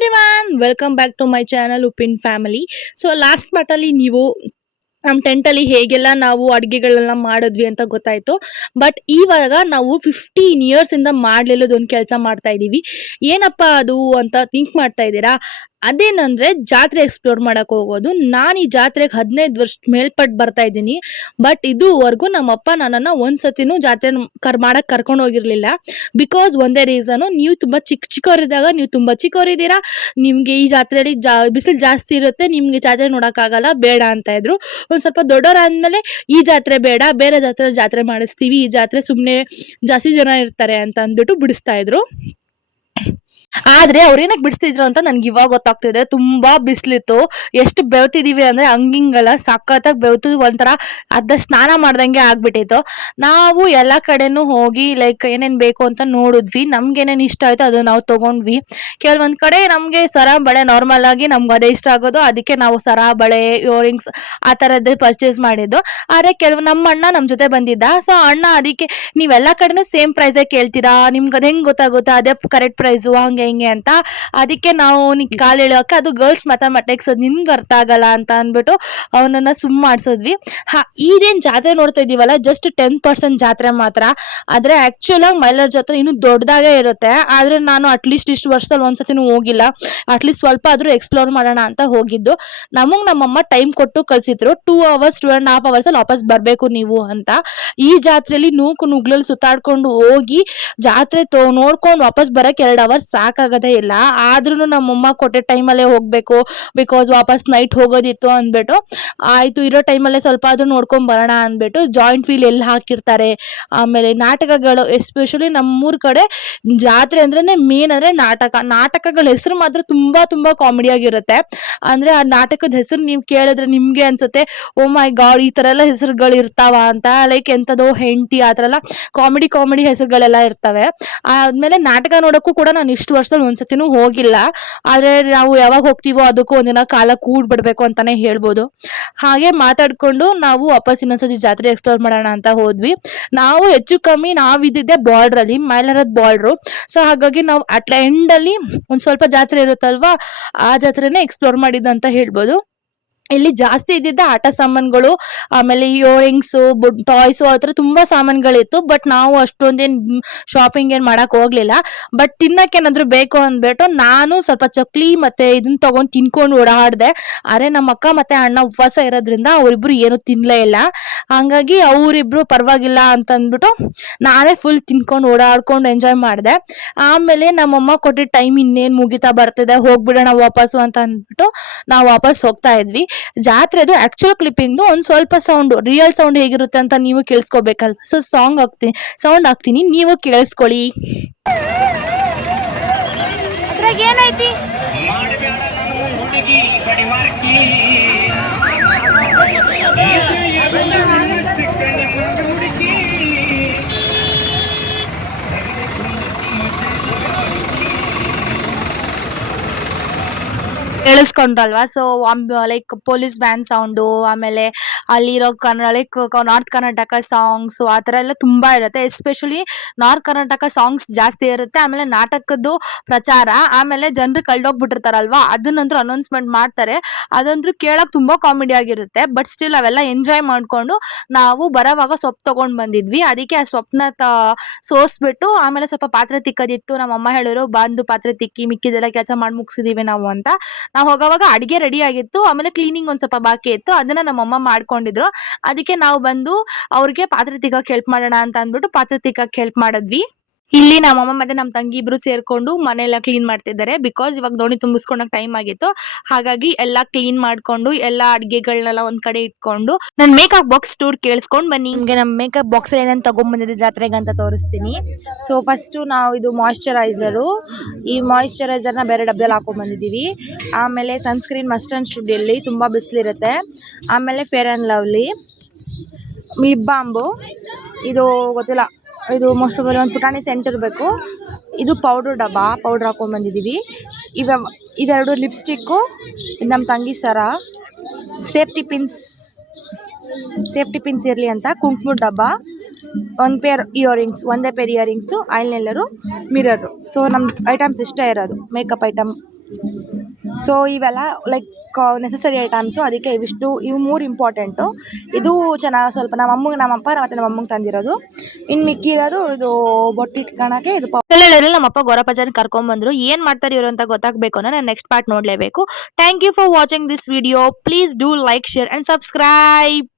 Everyone welcome back to my channel ಉಪಿನ್ family. So last ಪಾರ್ಟಲ್ಲಿ ನೀವು ನಮ್ಮ ಟೆಂಟಲ್ಲಿ ಹೇಗೆಲ್ಲ ನಾವು ಅಡುಗೆಗಳನ್ನ ಮಾಡಿದ್ವಿ ಅಂತ ಗೊತ್ತಾಯಿತು. ಬಟ್ ಇವಾಗ ನಾವು 15 ಇಯರ್ಸಿಂದ ಮಾಡಲಿಲ್ಲದ ಒಂದು ಕೆಲಸ ಮಾಡ್ತಾ ಇದ್ದೀವಿ. ಏನಪ್ಪ ಅದು ಅಂತ ಥಿಂಕ್ ಮಾಡ್ತಾ ಇದ್ದೀರಾ? ಅದೇನಂದರೆ ಜಾತ್ರೆ ಎಕ್ಸ್ಪ್ಲೋರ್ ಮಾಡೋಕ್ಕೆ ಹೋಗೋದು. ನಾನು ಈ ಜಾತ್ರೆಗೆ 15 ವರ್ಷ ಮೇಲ್ಪಟ್ಟು ಬರ್ತಾ ಇದ್ದೀನಿ. ಬಟ್ ಇದುವರೆಗೂ ನಮ್ಮಪ್ಪ ನನ್ನನ್ನು ಒಂದು ಸತಿನೂ ಜಾತ್ರೆ ಮಾಡೋಕ್ಕೆ ಕರ್ಕೊಂಡು ಹೋಗಿರಲಿಲ್ಲ. ಬಿಕಾಸ್ ಒಂದೇ ರೀಸನು, ನೀವು ತುಂಬ ಚಿಕ್ಕವರಿದ್ದಾಗ ನೀವು ತುಂಬ ಚಿಕ್ಕವರಿದ್ದೀರಾ, ನಿಮಗೆ ಈ ಜಾತ್ರೆಯಲ್ಲಿ ಬಿಸಿಲು ಜಾಸ್ತಿ ಇರುತ್ತೆ, ನಿಮಗೆ ಜಾತ್ರೆ ನೋಡೋಕ್ಕಾಗಲ್ಲ, ಬೇಡ ಅಂತ ಇದ್ರು. ಒಂದು ಸ್ವಲ್ಪ ದೊಡ್ಡವರಾದ್ಮೇಲೆ ಈ ಜಾತ್ರೆ ಬೇಡ, ಬೇರೆ ಜಾತ್ರೆ ಮಾಡಿಸ್ತೀವಿ, ಈ ಜಾತ್ರೆ ಸುಮ್ಮನೆ ಜಾಸ್ತಿ ಜನ ಇರ್ತಾರೆ ಅಂತ ಅಂದ್ಬಿಟ್ಟು ಬಿಡಿಸ್ತಾ ಇದ್ರು. ಆದ್ರೆ ಅವ್ರೇನಕ್ಕೆ ಬಿಡಿಸ್ತಿದ್ರು ಅಂತ ನನ್ಗೆ ಇವಾಗ ಗೊತ್ತಾಗ್ತಿದೆ. ತುಂಬಾ ಬಿಸಿಲಿತ್ತು, ಎಷ್ಟು ಬೆವ್ತಿದೀವಿ ಅಂದ್ರೆ ಹಂಗಿಂಗಲ್ಲ, ಸಖತ್ತಾಗಿ ಬೆವ್ತು, ಒಂಥರ ಅದ ಸ್ನಾನ ಮಾಡ್ದಂಗೆ ಆಗ್ಬಿಟ್ಟಿತ್ತು. ನಾವು ಎಲ್ಲ ಕಡೆನೂ ಹೋಗಿ ಲೈಕ್ ಏನೇನ್ ಬೇಕು ಅಂತ ನೋಡಿದ್ವಿ, ನಮ್ಗೆ ಏನೇನು ಇಷ್ಟ ಆಯ್ತು ಅದು ನಾವು ತಗೊಂಡ್ವಿ. ಕೆಲವೊಂದ್ ಕಡೆ ನಮ್ಗೆ ಸರ ಬಳೆ ನಾರ್ಮಲ್ ಆಗಿ ನಮ್ಗೆ ಅದೇ ಇಷ್ಟ ಆಗೋದು, ಅದಕ್ಕೆ ನಾವು ಸರ ಬಳೆ ಇಯರಿಂಗ್ಸ್ ಆ ತರದ್ದೇ ಪರ್ಚೇಸ್ ಮಾಡಿದ್ದು. ಆದ್ರೆ ನಮ್ಮ ಅಣ್ಣ ನಮ್ ಜೊತೆ ಬಂದಿದ್ದ. ಸೊ ಅಣ್ಣ ಅದಕ್ಕೆ ನೀವೆಲ್ಲ ಕಡೆನೂ ಸೇಮ್ ಪ್ರೈಸೇ ಕೇಳ್ತೀರಾ, ನಿಮ್ಗೆ ಅದ್ ಹೆಂಗ್ ಗೊತ್ತಾಗುತ್ತಾ ಅದೇ ಕರೆಕ್ಟ್ ಪ್ರೈಸು ಹಂಗೆ ಹಿಂಗೆ ಅಂತ, ಅದಕ್ಕೆ ನಾವು ಕಾಲು ಎಳೆಯೋಕೆ ಅದು ಗರ್ಲ್ಸ್ ಮ್ಯಾಥಮೆಟಿಕ್ಸ್ ಅದು ನಿಮ್ಗೆ ಅರ್ಥ ಆಗಲ್ಲ ಅಂತ ಅಂದ್ಬಿಟ್ಟು ಅವನನ್ನ ಮಾಡಿಸಿದ್ವಿ. ಇದೇನ್ ಜಾತ್ರೆ ನೋಡ್ತಾ ಇದೀವಲ್ಲ, ಜಸ್ಟ್ 10% ಜಾತ್ರೆ ಮಾತ್ರ. ಆದ್ರೆ ಆಕ್ಚುಲ್ ಆಗಿ ಮೈಲಾರ ಜಾತ್ರೆ ಇನ್ನೂ ದೊಡ್ಡದಾಗೇ ಇರುತ್ತೆ. ಆದ್ರೆ ನಾನು ಅಟ್ಲೀಸ್ಟ್ ಇಷ್ಟು ವರ್ಷದಲ್ಲಿ ಒಂದ್ಸತಿನೂ ಹೋಗಿಲ್ಲ, ಅಟ್ಲೀಸ್ಟ್ ಸ್ವಲ್ಪ ಆದ್ರೂ ಎಕ್ಸ್ಪ್ಲೋರ್ ಮಾಡೋಣ ಅಂತ ಹೋಗಿದ್ದು. ನಮ್ಮಮ್ಮ ಟೈಮ್ ಕೊಟ್ಟು ಕಳ್ಸಿದ್ರು, 2 hours 2.5 hours ಅಲ್ಲಿ ವಾಪಸ್ ಬರ್ಬೇಕು ನೀವು ಅಂತ. ಈ ಜಾತ್ರೆಯಲ್ಲಿ ನುಗ್ಲಲ್ಲಿ ಸುತ್ತಾಡ್ಕೊಂಡು ಹೋಗಿ ಜಾತ್ರೆ ನೋಡ್ಕೊಂಡು ವಾಪಸ್ ಬರಕ್ 2 hours ಸಾಕಾಗದೇ ಇಲ್ಲ. ಆದ್ರೂ ನಮ್ಮಮ್ಮ ಕೊಟ್ಟೆ ಟೈಮಲ್ಲೇ ಹೋಗ್ಬೇಕು, ಬಿಕಾಸ್ ವಾಪಸ್ ನೈಟ್ ಹೋಗೋದಿತ್ತು ಅಂದ್ಬಿಟ್ಟು, ಆಯ್ತು ಇರೋ ಟೈಮಲ್ಲೇ ಸ್ವಲ್ಪ ಆದ್ರೂ ನೋಡ್ಕೊಂಡ್ ಬರೋಣ ಅಂದ್ಬಿಟ್ಟು ಜಾಯಿಂಟ್ ವೀಲ್ ಎಲ್ಲಿ ಹಾಕಿರ್ತಾರೆ, ಆಮೇಲೆ ನಾಟಕಗಳು, ಎಸ್ಪೆಷಲಿ ನಮ್ಮೂರ್ ಕಡೆ ಜಾತ್ರೆ ಅಂದ್ರೇನೆ ಮೇನ್ ಅಂದ್ರೆ ನಾಟಕಗಳ ಹೆಸರು ಮಾತ್ರ ತುಂಬಾ ತುಂಬಾ ಕಾಮಿಡಿ ಆಗಿರುತ್ತೆ. ಅಂದ್ರೆ ಆ ನಾಟಕದ ಹೆಸರು ನೀವು ಕೇಳಿದ್ರೆ ನಿಮ್ಗೆ ಅನ್ಸುತ್ತೆ, ಓ ಮೈ ಗಾಡ್ ಈ ತರ ಎಲ್ಲ ಹೆಸರುಗಳು ಇರ್ತಾವ ಅಂತ. ಲೈಕ್ ಎಂತದೋ ಹೆಂಡತಿ ಆ ತರ ಎಲ್ಲ ಕಾಮಿಡಿ ಹೆಸರುಗಳೆಲ್ಲ ಇರ್ತವೆ. ಆದ್ಮೇಲೆ ನಾಟಕ ನೋಡಕ್ಕೂ ಕೂಡ ನಾನು ಇಷ್ಟು ವರ್ಷದಲ್ಲಿ ಒಂದ್ಸತಿನೂ ಹೋಗಿಲ್ಲ. ಆದ್ರೆ ನಾವು ಯಾವಾಗ ಹೋಗ್ತೀವೋ ಅದಕ್ಕೂ ಒಂದಿನ ಕಾಲ ಕೂಡ್ಬಿಡ್ಬೇಕು ಅಂತಾನೆ ಹೇಳ್ಬೋದು. ಹಾಗೆ ಮಾತಾಡ್ಕೊಂಡು ನಾವು ವಾಪಸ್ ಇನ್ನೊಂದ್ಸತಿ ಜಾತ್ರೆ ಎಕ್ಸ್ಪ್ಲೋರ್ ಮಾಡೋಣ ಅಂತ ಹೋದ್ವಿ. ನಾವು ಹೆಚ್ಚು ಕಮ್ಮಿ ನಾವಿದ್ದಿದ್ದೆ ಬಾರ್ಡ್ರ್ ಅಲ್ಲಿ, ಮೈಲಾರದ ಬಾರ್ಡ್ರು. ಸೊ ಹಾಗಾಗಿ ನಾವು ಎಂಡ್ ಅಲ್ಲಿ ಒಂದ್ ಸ್ವಲ್ಪ ಜಾತ್ರೆ ಇರುತ್ತಲ್ವಾ, ಆ ಜಾತ್ರೆನೇ ಎಕ್ಸ್ಪ್ಲೋರ್ ಮಾಡಿದ್ದಂತ ಹೇಳ್ಬೋದು. ಇಲ್ಲಿ ಜಾಸ್ತಿ ಇದ್ದಿದ್ದ ಆಟ ಸಾಮಾನುಗಳು, ಆಮೇಲೆ ಇಯರಿಂಗ್ಸ್, ಟಾಯ್ಸು, ಆ ಥರ ತುಂಬಾ ಸಾಮಾನುಗಳಿತ್ತು. ಬಟ್ ನಾವು ಅಷ್ಟೊಂದೇನು ಶಾಪಿಂಗ್ ಏನು ಮಾಡಕ್ ಹೋಗ್ಲಿಲ್ಲ. ಬಟ್ ತಿನ್ನಕ್ಕೆ ಏನಾದ್ರು ಬೇಕು ಅಂದ್ಬಿಟ್ಟು ನಾನು ಸ್ವಲ್ಪ ಚಕ್ಲಿ ಮತ್ತೆ ಇದನ್ನ ತಗೊಂಡ್ ತಿನ್ಕೊಂಡು ಓಡಾಡ್ದೆ. ಆದ್ರೆ ನಮ್ಮ ಅಕ್ಕ ಮತ್ತೆ ಅಣ್ಣ ಉಪವಾಸ ಇರೋದ್ರಿಂದ ಅವರಿಬ್ರು ಏನು ತಿನ್ಲೇ ಇಲ್ಲ. ಹಂಗಾಗಿ ಅವರಿಬ್ರು ಪರವಾಗಿಲ್ಲ ಅಂತ ಅಂದ್ಬಿಟ್ಟು ನಾನೇ ಫುಲ್ ತಿನ್ಕೊಂಡು ಓಡಾಡ್ಕೊಂಡು ಎಂಜಾಯ್ ಮಾಡಿದೆ. ಆಮೇಲೆ ನಮ್ಮಮ್ಮ ಕೊಟ್ಟಿದ್ದ ಟೈಮ್ ಇನ್ನೇನು ಮುಗಿತಾ ಬರ್ತಿದೆ, ಹೋಗ್ಬಿಡೋಣ ವಾಪಸ್ಸು ಅಂತ ಅಂದ್ಬಿಟ್ಟು ನಾವು ವಾಪಸ್ ಹೋಗ್ತಾ ಇದ್ವಿ. ಜಾತ್ರೆದು ಆಕ್ಚುಯಲ್ ಕ್ಲಿಪ್ಪಿಂಗ್ ಒಂದ್ ಸ್ವಲ್ಪ ಸೌಂಡ್, ರಿಯಲ್ ಸೌಂಡ್ ಹೇಗಿರುತ್ತೆ ಅಂತ ನೀವು ಕೇಳಿಸ್ಕೋಬೇಕಲ್ವ. ಸೊ ಸೌಂಡ್ ಹಾಕ್ತೀನಿ, ನೀವು ಕೇಳಿಸ್ಕೊಳ್ಳಿ. ಏನೈತಿ ಕೇಳಿಸ್ಕೊಂಡ್ರಲ್ವಾ? So like police van sound, ಆಮೇಲೆ ಅಲ್ಲಿರೋ ಲೈಕ್ ನಾರ್ತ್ ಕರ್ನಾಟಕ ಸಾಂಗ್ಸ್ ಆ ಥರ ಎಲ್ಲ ತುಂಬಾ ಇರುತ್ತೆ. ಎಸ್ಪೆಷಲಿ ನಾರ್ತ್ ಕರ್ನಾಟಕ ಸಾಂಗ್ಸ್ ಜಾಸ್ತಿ ಇರುತ್ತೆ. ಆಮೇಲೆ ನಾಟಕದ್ದು ಪ್ರಚಾರ, ಆಮೇಲೆ ಜನರು ಕಳ್ದೋಗ್ಬಿಟ್ಟಿರ್ತಾರಲ್ವಾ, ಅದನ್ನಂದ್ರೂ ಅನೌನ್ಸ್ಮೆಂಟ್ ಮಾಡ್ತಾರೆ. ಅದಂದ್ರೂ ಕೇಳಕ್ ತುಂಬಾ ಕಾಮಿಡಿ ಆಗಿರುತ್ತೆ. ಬಟ್ ಸ್ಟಿಲ್ ಅವೆಲ್ಲ ಎಂಜಾಯ್ ಮಾಡ್ಕೊಂಡು ನಾವು ಬರೋವಾಗ ಸೊಪ್ಪು ತಗೊಂಡ್ ಬಂದಿದ್ವಿ. ಅದಕ್ಕೆ ಆ ಸೊಪ್ಪನ್ನ ಸೋಸ್ಬಿಟ್ಟು ಆಮೇಲೆ ಸ್ವಲ್ಪ ಪಾತ್ರೆ ತಿಕ್ಕೋದಿತ್ತು. ನಮ್ಮಮ್ಮ ಹೇಳಿದ್ರು ಬಂದು ಪಾತ್ರೆ ತಿಕ್ಕಿ, ಮಿಕ್ಕಿದೆಲ್ಲ ಕೆಲಸ ಮಾಡಿ ಮುಗಿಸಿದೀವಿ ನಾವು ಅಂತ. ನಾವು ಹೋಗೋವಾಗ ಅಡಿಗೆ ರೆಡಿ ಆಗಿತ್ತು, ಆಮೇಲೆ ಕ್ಲೀನಿಂಗ್ ಒಂದ್ ಸ್ವಲ್ಪ ಬಾಕಿ ಇತ್ತು, ಅದನ್ನ ನಮ್ಮಮ್ಮ ಮಾಡ್ಕೊಂಡಿದ್ರು. ಅದಕ್ಕೆ ನಾವು ಬಂದು ಅವ್ರಿಗೆ ಪಾತ್ರೆ ತಿಕ್ಕಕ್ಕೆ ಹೆಲ್ಪ್ ಮಾಡೋಣ ಅಂತ ಅಂದ್ಬಿಟ್ಟು ಪಾತ್ರೆ ತಿಕ್ಕಕ್ಕೆ ಹೆಲ್ಪ್ ಮಾಡಿದ್ವಿ. ಇಲ್ಲಿ ನಮ್ಮಮ್ಮ ಮತ್ತೆ ನಮ್ಮ ತಂಗಿ ಇಬ್ರು ಸೇರ್ಕೊಂಡು ಮನೆಯೆಲ್ಲ ಕ್ಲೀನ್ ಮಾಡ್ತಿದ್ದಾರೆ. ಬಿಕಾಸ್ ಇವಾಗ ದೋಣಿ ತುಂಬಿಸ್ಕೊಳಕ್ ಟೈಮ್ ಆಗಿತ್ತು, ಹಾಗಾಗಿ ಎಲ್ಲ ಕ್ಲೀನ್ ಮಾಡ್ಕೊಂಡು ಎಲ್ಲ ಅಡ್ಗೆಗಳನ್ನೆಲ್ಲ ಒಂದ್ ಕಡೆ ಇಟ್ಕೊಂಡು ನನ್ ಮೇಕಪ್ ಬಾಕ್ಸ್ ಟೂರ್ ಕೇಳಿಸ್ಕೊಂಡ್ ಬನ್ನಿ. ನಿಮ್ಗೆ ನಮ್ಮ ಮೇಕಪ್ ಬಾಕ್ಸ್ ಏನೇನು ತಗೊಂಡ್ಬಂದಿದೆ ಜಾತ್ರೆಗೆ ಅಂತ ತೋರಿಸ್ತೀನಿ. ಸೊ ಫಸ್ಟ್ ನಾವು ಇದು ಮಾಯಿಶ್ಚರೈಸರು, ಈ ಮಾಯಿಶ್ಚರೈಸರ್ನ ಬೇರೆ ಡಬ್ಬದಲ್ಲಿ ಹಾಕೊಂಡ್ ಬಂದಿದೀವಿ. ಆಮೇಲೆ ಸನ್ಸ್ಕ್ರೀನ್ ಮಸ್ಟ್ ಅಂಡ್ ಶುಡ್, ಇಲ್ಲಿ ತುಂಬಾ ಬಿಸಿಲಿರುತ್ತೆ. ಆಮೇಲೆ fair and lovely, lip bomb, ಇದು ಗೊತ್ತಿಲ್ಲ, ಇದು ಮೋಸ್ಟ್ ಆಫ್ ಒಂದು ಪುಟಾಣಿ ಸೆಂಟ್ ಇರಬೇಕು. ಇದು ಪೌಡ್ರ್ ಡಬ್ಬ, ಪೌಡ್ರ್ ಹಾಕೊಂಡ್ ಬಂದಿದ್ದೀವಿ. ಇದೆರಡು ಲಿಪ್ಸ್ಟಿಕ್ಕು, ನಮ್ಮ ತಂಗಿ ಸರ, ಸೇಫ್ಟಿ ಪಿನ್ಸ್ ಇರಲಿ ಅಂತ ಕುಂಕುಮದ ಡಬ್ಬ, ಒಂದು ಪೇರ್ ಇಯರಿಂಗ್ಸ್, ಒಂದೇ peer earrings, eyeliner, mirror. So ನಮ್ಮ ಐಟಮ್ಸ್ ಇಷ್ಟೇ ಇರೋದು ಮೇಕಪ್ ಐಟಮ್. ಸೊ ಇವೆಲ್ಲ ಲೈಕ್ ನೆಸೆಸರಿ ಐಟಮ್ಸು, ಅದಕ್ಕೆ ಇವು 3 ಇಂಪಾರ್ಟೆಂಟು. ಇದು ಚೆನ್ನಾಗಿ ಸ್ವಲ್ಪ ನಮ್ಮಪ್ಪ ಮತ್ತು ನಮ್ಮಮ್ಮಂಗೆ ತಂದಿರೋದು. ಇನ್ನು ಮಿಕ್ಕಿರೋದು ಇದು ಬೊಟ್ಟಿಟ್ಕೊಳಕ್ಕೆ ಇದು ನಮ್ಮಪ್ಪ ಗೋರಪಜಾನ್ ಕರ್ಕೊಂಡ್ಬಂದ್ರು. ಏನು ಮಾಡ್ತಾರೆ ಇವರು ಅಂತ ಗೊತ್ತಾಗಬೇಕು ಅಂದ್ರೆ ನಾನು ನೆಕ್ಸ್ಟ್ ಪಾರ್ಟ್ ನೋಡಲೇಬೇಕು. Thank you for watching this video. Please do like, share and subscribe.